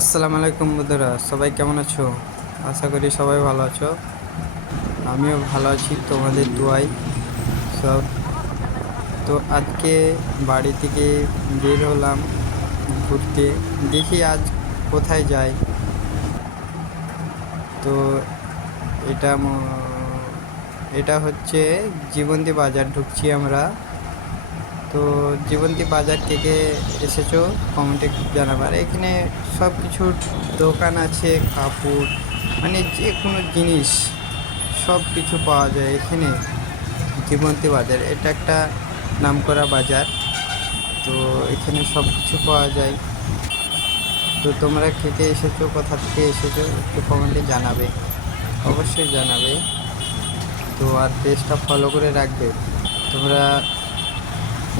আসসালামু আলাইকুম বন্ধুরা, সবাই কেমন আছো? আশা করি সবাই ভালো আছো। আমিও ভালো আছি, তোমাদের দোয়াই সব তো আজকে বাড়ি থেকে বের হলাম ঘুরতে। দেখি আজ কোথায় যাই। তো এটা এটা হচ্ছে জীবন্তী বাজার ঢুকছি আমরা। তো জীবন্তী বাজার থেকে এসেছ কমেন্টে জানাবার। এখানে সব কিছুর দোকান আছে, কাপড় মানে যে কোনো জিনিস, সব কিছু পাওয়া যায় এখানে, জীবন্তী বাজার। এটা একটা নামকরা বাজার, তো এখানে সব কিছু পাওয়া যায়। তো তোমরা খেতে এসেছ, কোথা থেকে এসেছ, একটু কমেন্টে জানাবে, অবশ্যই জানাবে। তো আর পেজটা ফলো করে রাখবে। তোমরা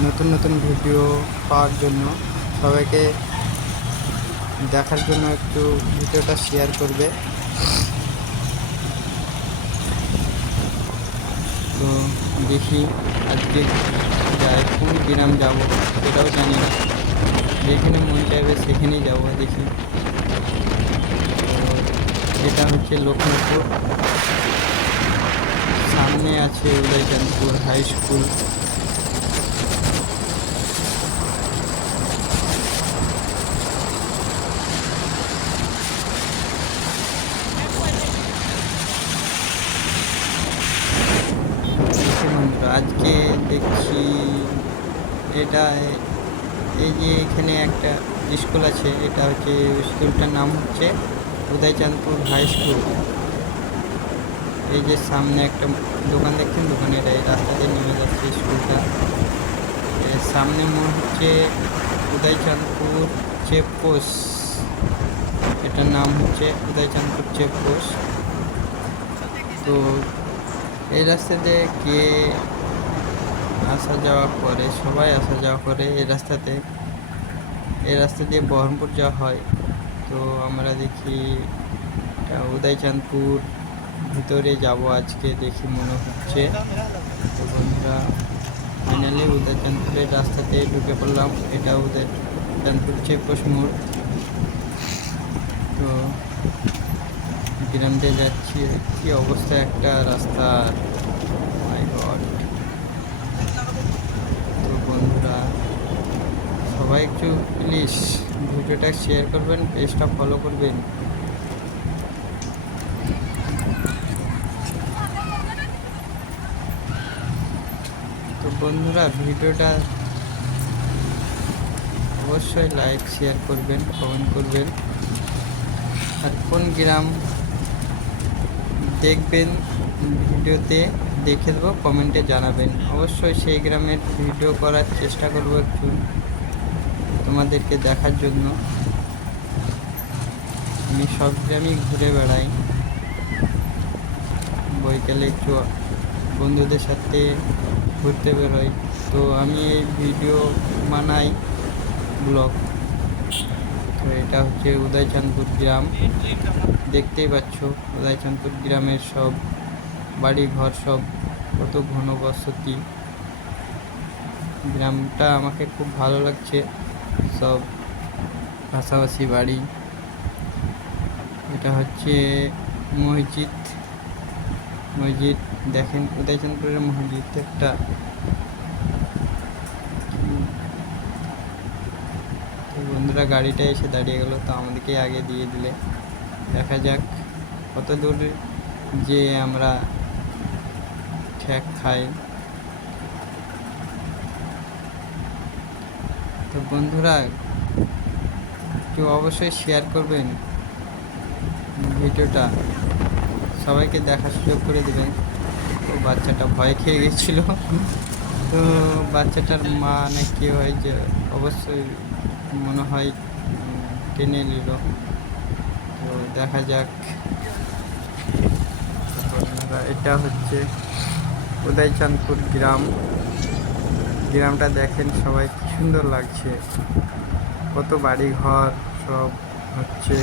নতুন নতুন ভিডিও পাওয়ার জন্য সবাইকে দেখার জন্য একটু ভিডিওটা শেয়ার করবে। তো দেখি আজকে কোন গ্রাম যাব সেটাও জানি না। যেখানে মন চাইবে সেখানেই যাব দেখি। এটা হচ্ছে লক্ষ্মীপুর। সামনে আছে উদয়চাঁদপুর হাই স্কুল বন্ধুরা আজকে দেখছি এটা, এই যে এখানে একটা স্কুল আছে, এটা হচ্ছে স্কুলটার নাম হচ্ছে উদয়চাঁদপুর হাই স্কুল। এই যে সামনে একটা দোকান দেখছেন দোকানের এই রাস্তা দিয়ে নেমে যাচ্ছে স্কুলটা। সামনে মনে হচ্ছে উদয়চাঁদপুর চেক পোস্ট এটার নাম হচ্ছে উদয়চাঁদপুর চেক পোস্ট তো এই রাস্তা দিয়ে কে আসা যাওয়া করে, সবাই আসা যাওয়া করে, এই রাস্তাতে, এই রাস্তা দিয়ে বহরমপুর যাওয়া হয়। তো আমরা দেখি উদয়চাঁদপুর ভিতরে যাব আজকে, দেখি মনে হচ্ছে। তো বন্ধুরা ফাইনালি উদয়চাঁদপুরের রাস্তাতে ঢুকে পড়লাম। এটা উদয়চাঁদপুর চেকপোস্ট মোড়। তো গ্রাম দিয়ে যাচ্ছি, কি অবস্থা একটা রাস্তার তো বন্ধুরা, সবাই একটু প্লিজ ভিডিওটা শেয়ার করবেন পেজটা ফলো করবেন। তো বন্ধুরা, ভিডিওটা অবশ্যই লাইক শেয়ার করবেন কমেন্ট করবেন। আর কোন গ্রাম দেখবেন, ভিডিওতে দেখে দেবো কমেন্টে জানাবেন। অবশ্যই সেই গ্রামের ভিডিও করার চেষ্টা করব একটু তোমাদেরকে দেখার জন্য। আমি সব গ্রামই ঘুরে বেড়াই। বৈকালে একটু বন্ধুদের সাথে ঘুরতে বেরোই। তো আমি এই ভিডিও বানাই ব্লগ। তো এটা হচ্ছে উদয়চাঁদপুর গ্রাম। দেখতেই পাচ্ছ, উদয়চাঁদপুর গ্রামের সব বাড়ি ঘর সব কত ঘন বসতি। গ্রামটা আমাকে খুব ভালো লাগছে, সব পাশাপাশি বাড়ি। এটা হচ্ছে মসজিদ। মসজিদ, দেখেন, উদয়চাঁদপুরের মসজিদ, একটা তো বন্ধুরা গাড়িটা এসে দাঁড়িয়ে গেল, তো আমাদেরকে আগে দিয়ে দিলে। দেখা যাক কত দূর যে আমরা ঠেক খাই। তো বন্ধুরা, একটু অবশ্যই শেয়ার করবেন ভিডিওটা। সবাইকে দেখার সুযোগ করে দেবেন। তো বাচ্চাটা ভয় খেয়ে গেছিল। তো বাচ্চাটার মা না কি হয় যে অবশ্যই মনে হয় টেনে নিল। তো দেখা যাক। এটা হচ্ছে উদয়চাঁদপুর গ্রাম। গ্রামটা দেখেন সবাই সুন্দর লাগছে। কত বাড়ি ঘর সব হচ্ছে।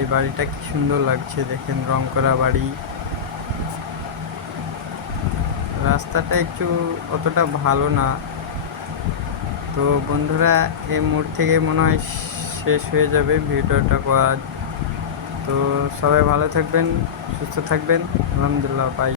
এই বাড়িটা কি সুন্দর লাগছে। দেখেন রং করা বাড়ি। রাস্তাটা একটু অতটা ভালো না। তো বন্ধুরা এই মোড় থেকে মনে হয় শেষ হয়ে যাবে ভিডিওটা করা তো সবাই ভালো থাকবেন, সুস্থ থাকবেন। আলহামদুলিল্লাহ বাই